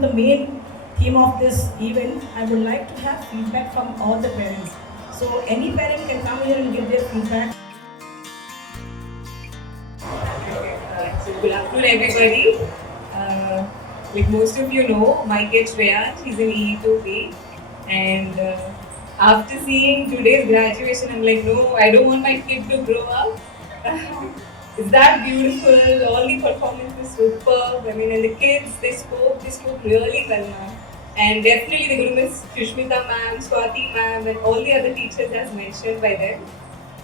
to the main theme of this event, I would like to have feedback from all the parents. So any parent can come here and give their feedback. So good afternoon, everybody. Like most of you know, my kid Shreya, she's in EE2B, and after seeing today's graduation, I'm like, no, I don't want my kid to grow up. It's that beautiful. All the performance was superb. I mean, and the kids, they spoke really well, ma'am. And definitely, they're going to miss Sushmita ma'am, Swati ma'am, and all the other teachers as mentioned by them.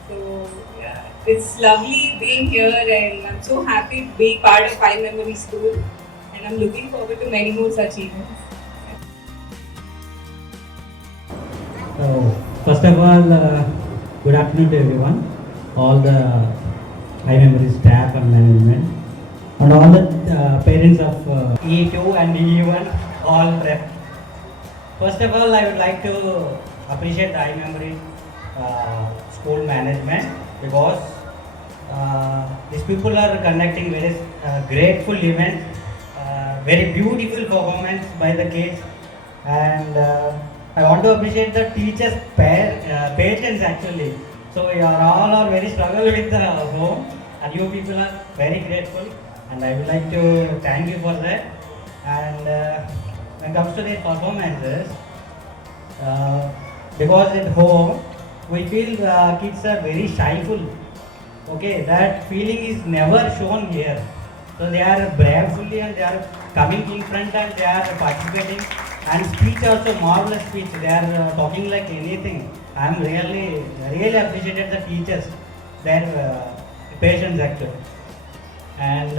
So yeah, it's lovely being here, and I'm so happy to be part of Five Memory School, and I'm looking forward to many more such events. First of all, good afternoon to everyone, all the high memory staff and management, and all the parents of E2 and E1, all prep. First of all, I would like to appreciate the high memory school management because these people are conducting very grateful event, very beautiful performance by the kids, and I want to appreciate the teachers' patience actually. So you are all are very struggle with the home, and you people are very grateful, and I would like to thank you for that. And when it comes to the performances, because at home we feel kids are very shyful. Okay, that feeling is never shown here. So they are bravely and they are coming in front and they are participating. And speech also marvelous speech. They are talking like anything. I am really appreciated the teachers, their patience actually. And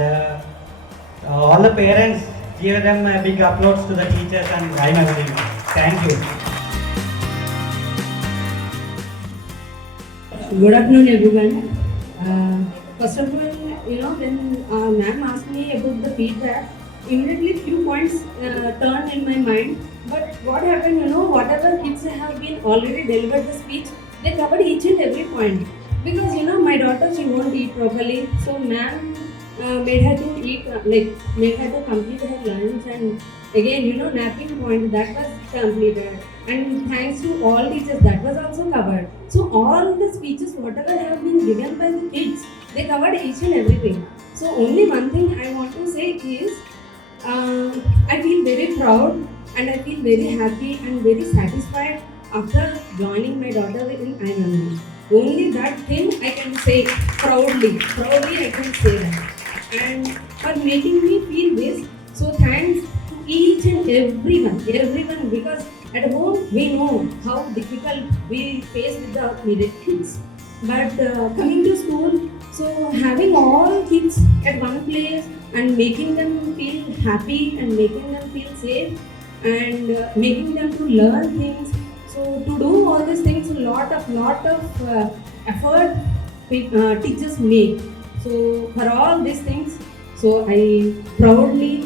all the parents, give them a big applause to the teachers and I am everything. Thank you. Good afternoon, everyone. First of all, when ma'am asked me about the feedback, immediately few points turned in my mind. But what happened, whatever kids have been already delivered the speech, they covered each and every point. Because, my daughter, she won't eat properly. So ma'am made her to eat, made her to complete her lunch. And again, napping point, that was completed. And thanks to all teachers, that was also covered. So all the speeches, whatever have been given by the kids, they covered each and everything. So only one thing I want to say is, I feel very proud and I feel very happy and very satisfied after joining my daughter in IMM. Only that thing I can say proudly I can say that. And for making me feel this, so thanks to each and everyone, because at home we know how difficult we face with the needed kids. But coming to school, so having all kids at one place and making them feel happy and making them feel safe and making them to learn things. So to do all these things, a lot of effort teachers make. So for all these things, so I proudly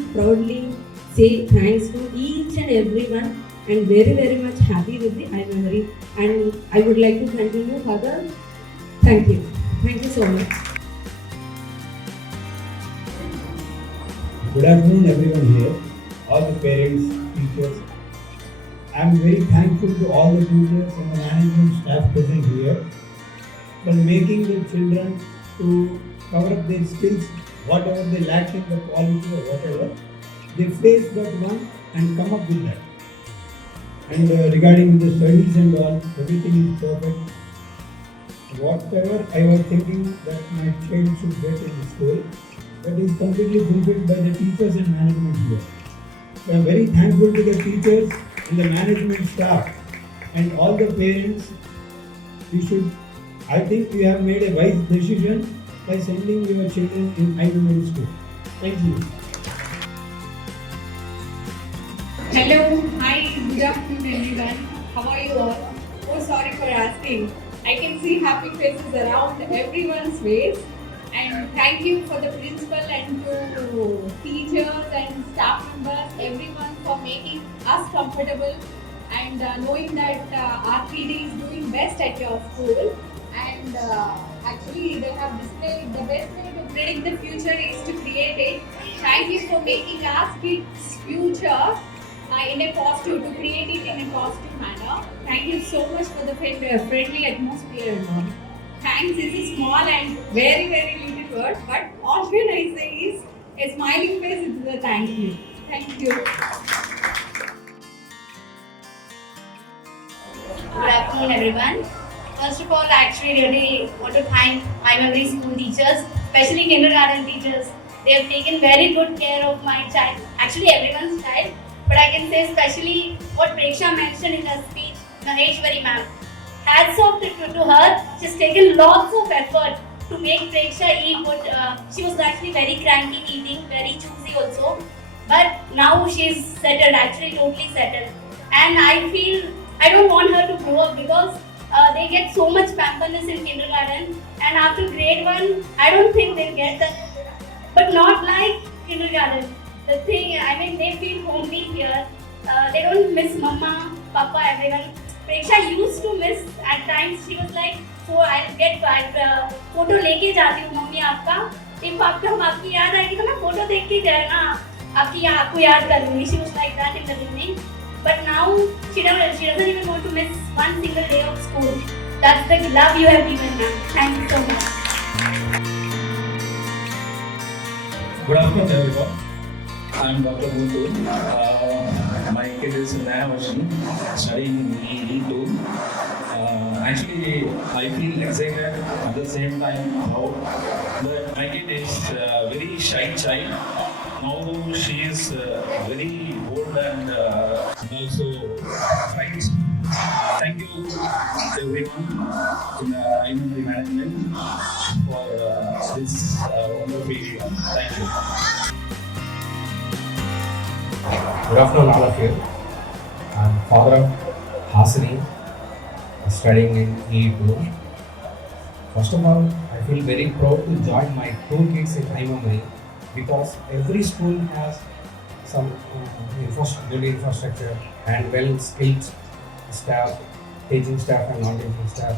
say thanks to each and everyone and very much happy with the iMemory, and I would like to continue further. Thank you so much. Good afternoon, everyone here, all the parents, teachers. I am very thankful to all the teachers and the management staff present here for making the children to cover up their skills, whatever they lack in the quality or whatever. They face that one and come up with that. And regarding the studies and all, everything is perfect. Whatever I was thinking that my child should get in school, that is completely fulfilled by the teachers and management here. So I am very thankful to the teachers and the management staff and all the parents. I think you have made a wise decision by sending your children in iMemory school. Thank you. Hello, hi, good afternoon everyone. How are you all? Oh, sorry for asking. I can see happy faces around everyone's face. And thank you for the principal and to teachers and staff members, everyone for making us comfortable and knowing that R3D is doing best at your school. And actually they have displayed the best way to predict the future is to create a thank you for making us kids' future in a positive, to create it in a positive manner. Thank you so much for the friendly atmosphere and all. Thanks is a small and very, very little word, but all when I say is a smiling face is a thank you. Thank you. Good afternoon, everyone. First of all, I actually really want to thank my memory school teachers, especially kindergarten teachers. They have taken very good care of my child, actually everyone's child, but I can say especially what Preksha mentioned in her speech, Maheshwari ma'am. Hats off to her. She's taken lots of effort to make Preksha eat good. She was actually very cranky eating, very choosy also, but now she's settled, actually totally settled. And I feel I don't want her to grow up because they get so much pamperness in kindergarten, and after grade 1, I don't think they'll get that. But not like kindergarten. The thing, I mean, they feel homely here. They don't miss mama, papa, everyone. Preksha used to miss at times. She was like, so I'll get photo लेके जाती हूँ mummy आपका. If आपकी याद आएगी तो मैं photo देख के जाना. आपको याद करूँगी. She was like that in the beginning. But now she doesn't even want to miss one single day of school. That's the love you have given her. Thank you so much. Good afternoon, everyone. I'm Dr. Guntur. My kid is Nayavarshi, studying in E2. Actually, I feel excited at the same time how my kid is a very shy child. Now she is very bold and also bright. Thank you to everyone in the management for this wonderful event. Thank you. Good afternoon, all of you. I'm father of Hasini, studying in E2. First of all, I feel very proud to join my 2 kids in iMemory because every school has some good infrastructure and well-skilled staff, teaching staff and non-teaching staff,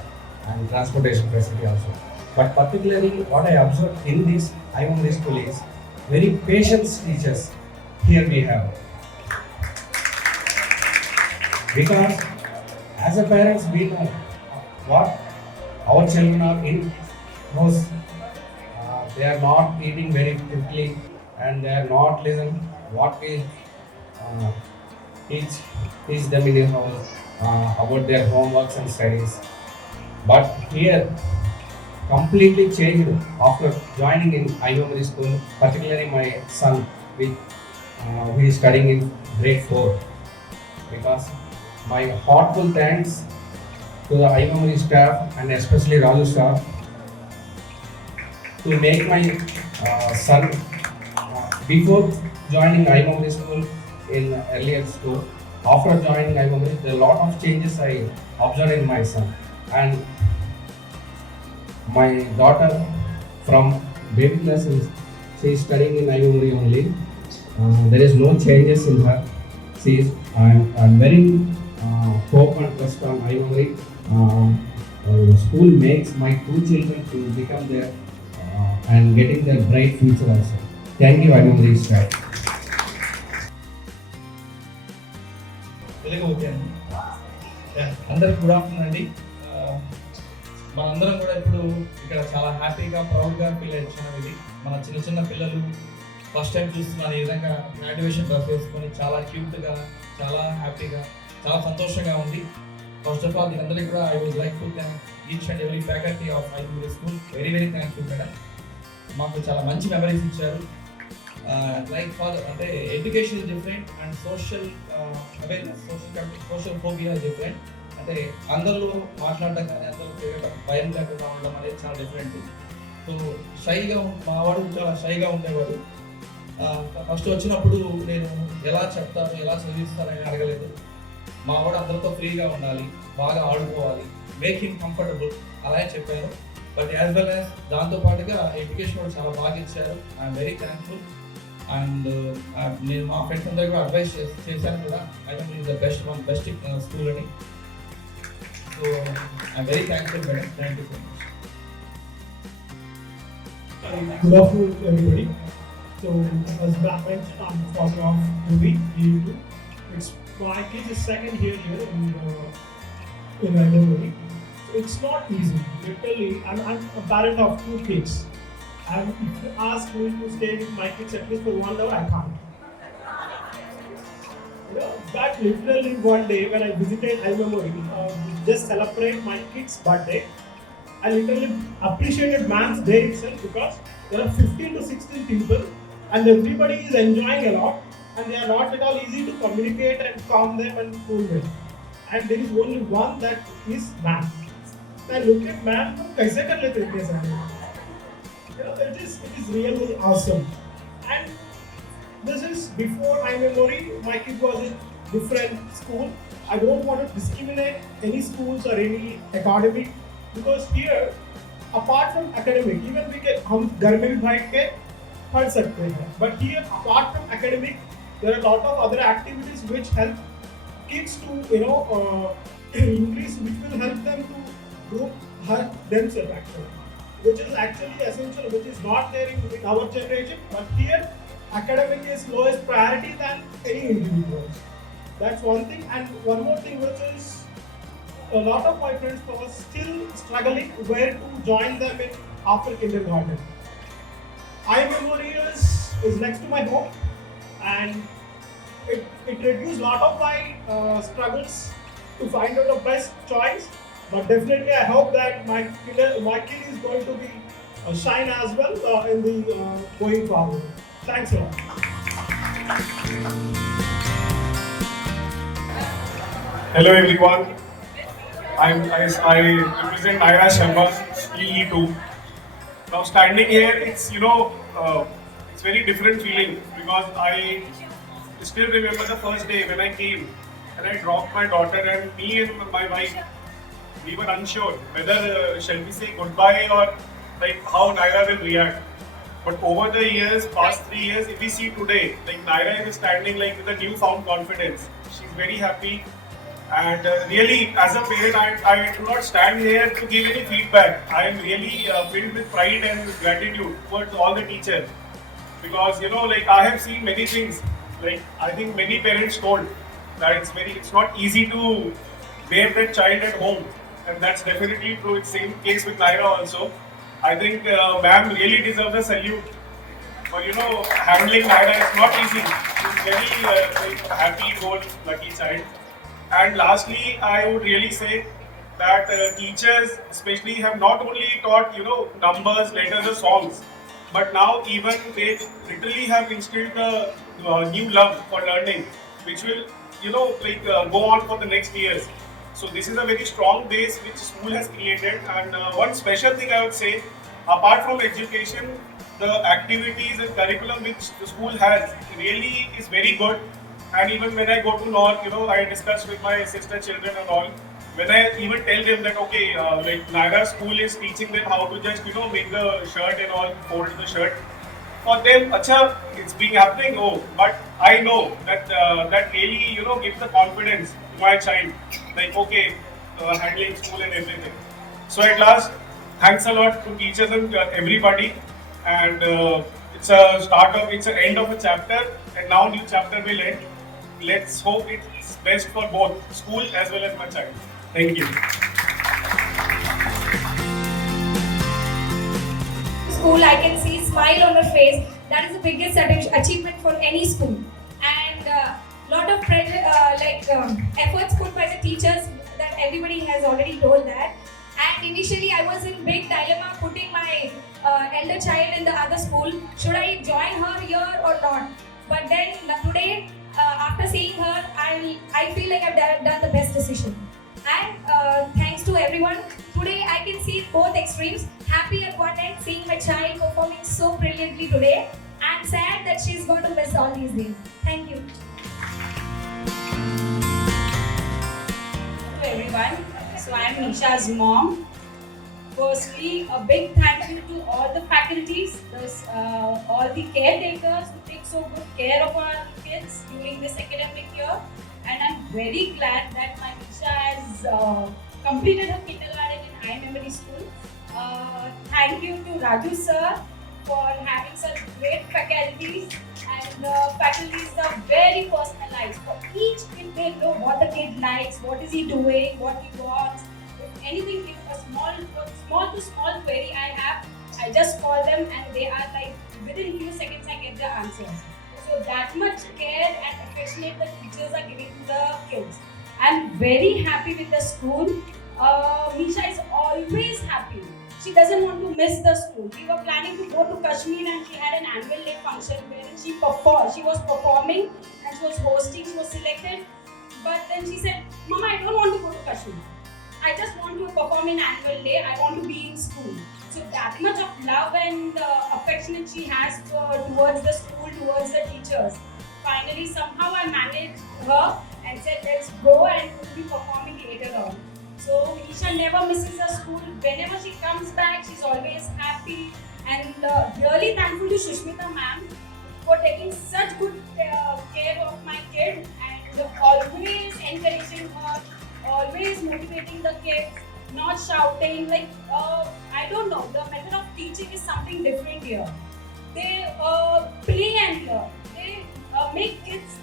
and transportation facility also. But particularly, what I observed in this iMemory school is very patient teachers. Here we have. Because as a parents, we know what our children are in. Those they are not eating very quickly and they are not listening what we teach them in the house about their homeworks and studies. But here, completely changed after joining in iMemory school, particularly my son, who is studying in grade 4. Because my heartful thanks to the iMemory staff and especially Raju staff to make my son before joining iMemory school in earlier school. After joining iMemory, there are a lot of changes I observed in my son. And my daughter from baby classes, she is studying in iMemory only. There is no changes in her. I'm very hope and trust on iMemory. The school makes my 2 children to become there and getting their bright future also. Thank you, iMemory staff. అందరికి good afternoon అండి. మనందరం కూడా ఇప్పుడు ఇక్కడ చాలా హ్యాపీగా ప్రౌడ్గా feel అయ్యాం. ఇది మన చిన్న చిన్న పిల్లలు ఫస్ట్ టైం చూస్తున్నారు ఈ విధంగా గ్రాడ్యుయేషన్ డ్రెస్ వేసుకొని చాలా క్యూట్గా, చాలా హ్యాపీగా, చాలా సంతోషంగా ఉంది. ఫస్ట్ ఆఫ్ ఆల్ దీనందరికీ కూడా I would like to thank each and every faculty of iMemory school. Very very thankful madam. మాకు చాలా మంచి మెమరీస్ ఇచ్చారు. లైక్ ఫర్ అంటే education is different and social awareness, social phobia is different. అంటే అందరూ మాట్లాడడం కానీ అందరూ భయం లేకుండా ఉండడం అనేది చాలా డిఫరెంట్. సో షైగా మా వాడు చాలా షైగా ఉండేవాడు. ఫస్ట్ వచ్చినప్పుడు నేను ఎలా చెప్తాను, ఎలా చదివిస్తానని అడగలేదు. మా వాడు అందరితో ఫ్రీగా ఉండాలి, బాగా ఆడుకోవాలి, మేక్ హిమ్ కంఫర్టబుల్ అలాగే చెప్పాను. బట్ యాజ్ వెల్ యాజ్ దాంతోపాటుగా ఎడ్యుకేషన్ కూడా చాలా బాగా ఇచ్చారు. I'm very thankful. అండ్ నేను మా ఫ్రెండ్స్ అందరూ కూడా అడ్వైస్ చేశాను కూడా, iMemory is the best school అని. So I'm very thankful madam. Thank you so much. Good afternoon, everybody. So as Black mentioned, I'm the father of Ruby, E2. It's my kid is second year here in Nairobi. So it's not easy. Literally, I'm a parent of 2 kids. And if you ask me to stay with my kids at least for 1 hour, I can't. But literally one day when I visited just celebrate my kid's birthday, I literally appreciated man's day itself because there are 15 to 16 people and everybody is enjoying a lot and they are not at all easy to communicate and calm them and cool them. And there is only one that is man. I look at man, kaise kar lete hain sir? It is really awesome. And this is before my memory, my kid was in different school. I don't want to discriminate any schools or any academic because here, apart from academic, even we can हम घर में भी बैठ के पढ़ सकते हैं. But here, apart from academic, there are a lot of other activities which help kids to increase, which will help them to grow themselves actually, which is actually essential, which is not there in our generation. But here, academic is lowest priority than any individual. That's one thing. And one more thing, which is a lot of my friends were still struggling where to join them in after kindergarten. I Memorials is next to my home, and it reduced a lot of my struggles to find out the best choice. But definitely, I hope that my kid is going to be shine as well in the going forward. Thanks a lot. Hello everyone. I represent Naira Sharma, EE2. Now standing here, it's it's very different feeling because I still remember the first day when I came and I dropped my daughter, and me and my wife, we were unsure whether shall we say goodbye or like how Naira will react. But over the years, past 3 years, if we see today, like Naira is standing like with a newfound confidence. She's very happy. And really, as a parent, I do not stand here to give any feedback. I am really filled with pride and gratitude towards all the teachers. Because, like I have seen many things. Like, I think many parents told that it's not easy to bear that child at home. And that's definitely true. It's same case with Naira also. I think ma'am really deserves a salute for, handling Naira. It's not easy. She's very happy, bold, lucky child. And lastly, I would really say that teachers especially have not only taught, numbers, letters or songs, but now even they literally have instilled a new love for learning, which will, go on for the next years. So this is a very strong base which school has created. And one special thing I would say, apart from education, the activities and curriculum which the school has really is very good. And even when I go to North, I discuss with my sister children and all. When I even tell them that, okay, like Naira school is teaching them how to just, make the shirt and all, fold the shirt. For them, acha, it's been happening, but I know that that really, gives the confidence to my child. Like, okay, handling school and everything. So at last, thanks a lot to teachers and everybody. And it's an end of a chapter, and now new chapter will end. Let's hope it's best for both school as well as my child. Thank you. School, I can see smile on her face. That is the biggest achievement for any school. And lot of efforts put by the teachers that everybody has already told that. And initially, I was in big dilemma putting my elder child in the other school. Should I join her here or not? But then today, after seeing her, I feel like I've done the best decision. And thanks to everyone. Today I can see both extremes. Happy at one end, seeing my child performing so brilliantly today, and sad that she's going to miss all these days. Thank you. Hello everyone. So I am Nisha's mom. Firstly, a big thank you to all the faculties, all the caretakers who take so good care of our kids during this academic year. And I'm very glad that my Nisha has completed her kindergarten in I Memory School. Thank you to Raju sir for having such great faculties faculties are very personalized. For each kid, they know what the kid likes, what is he doing, what he wants. If anything, if a small query I have, I just call them and they are like, within few seconds I get the answers. So that much care and affectionate the teachers are giving to the kids. I'm very happy with the school. Misha is always happy. She doesn't want to miss the school. We were planning to go to Kashmir and she had an annual day function wherein she performed. She was performing and she was hosting, she was selected. But then she said, Mama, I don't want to go to Kashmir. I just want to perform in annual day. I want to be in school. So that much of love and affection she has towards the school, towards the teachers. Finally, somehow I managed her and said, let's go and we'll be performing later on. So Isha never misses her school. Whenever she comes back, she's always happy. And really thankful to Shushmita ma'am for taking such good care of my kid and always encouraging her, always motivating the kids, not shouting. Like, I don't know, the method of teaching is something different here. They play and learn. They make kids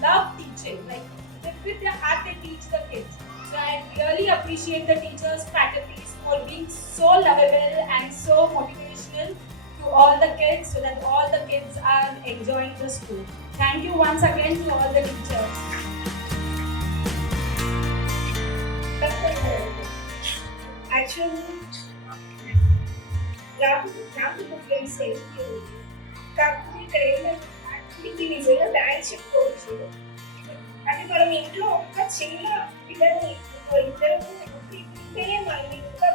love teaching. Like, with their heart, they teach the kids. So I really appreciate the teachers, faculties for being so lovable and so motivational to all the kids so that all the kids are enjoying the school. Thank you once again to all the teachers. Actually, నాకు friends కాకపోతే ఇక్కడ ఏంటంటే నిజంగా thanks చెప్పుకోవచ్చు. అంటే మనం ఇంట్లో ఒక చిన్న పిల్లల్ని ఇద్దరు పుట్టింటే మనం ఇంకా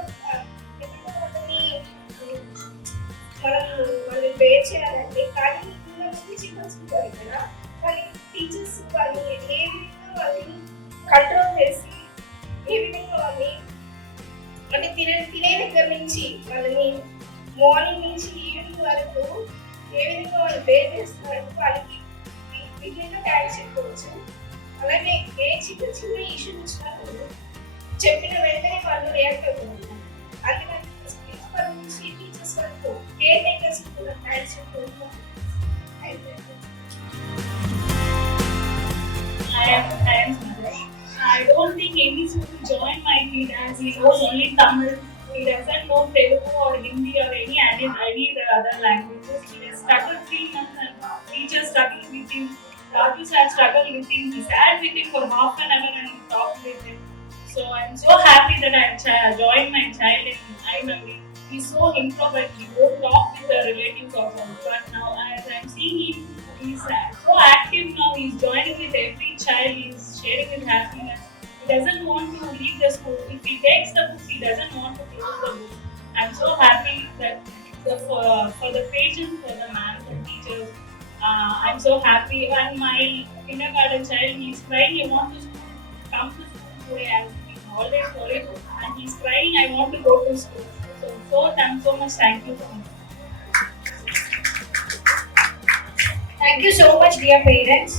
వాళ్ళని బేర్ చేయాలంటే కానీ ఇంకా చిల్డ్రన్స్ ఉంటారు కదా, వాళ్ళ టీచర్స్ వాళ్ళని ఏ విధంగా వాళ్ళని కంట్రోల్ చేసి ఏ విధంగా వాళ్ళని అంటే తినే దగ్గర నుంచి వాళ్ళని మార్నింగ్ నుంచి ఈవినింగ్ వరకు ఏ విధంగా వాళ్ళు బేర్ చేస్తున్నారు వాళ్ళకి విధంగా థ్యాంక్స్ చెప్పుకోవచ్చు. అలాగే ఏ చిన్న చిన్న ఇష్యూ వచ్చినప్పుడు చెప్పిన వెంటనే వాళ్ళు రియాక్ట్ అవుతున్నారు. అందుకని ప్రిన్సిపల్ నుంచి టీచర్స్ వరకు కేర్ టేకర్స్ కూడా థ్యాంక్స్ చెప్పుకోవచ్చు. I don't think any student join my kid as he knows only Tamil. He doesn't know Telugu or Hindi or any other languages. He has struggled 3 months and teachers struggled with him. Raju sir struggled with him. He sat with him for half an hour and talked with him. So I'm so happy that I joined my child in iMemory. He's so introvert. He won't talk with the relatives also. But now as I'm seeing him, he's so active now. He's joining with every child. He's sharing his happiness. He doesn't want to leave the school. If he takes the book, he doesn't want to close the book. I'm so happy that for the patients, for the management teachers, I'm so happy. And my kindergarten child, he's crying. I want to come to school today. And he's always worried. And he's crying. I want to go to school. So much thank you for him. Thank you so much, dear parents.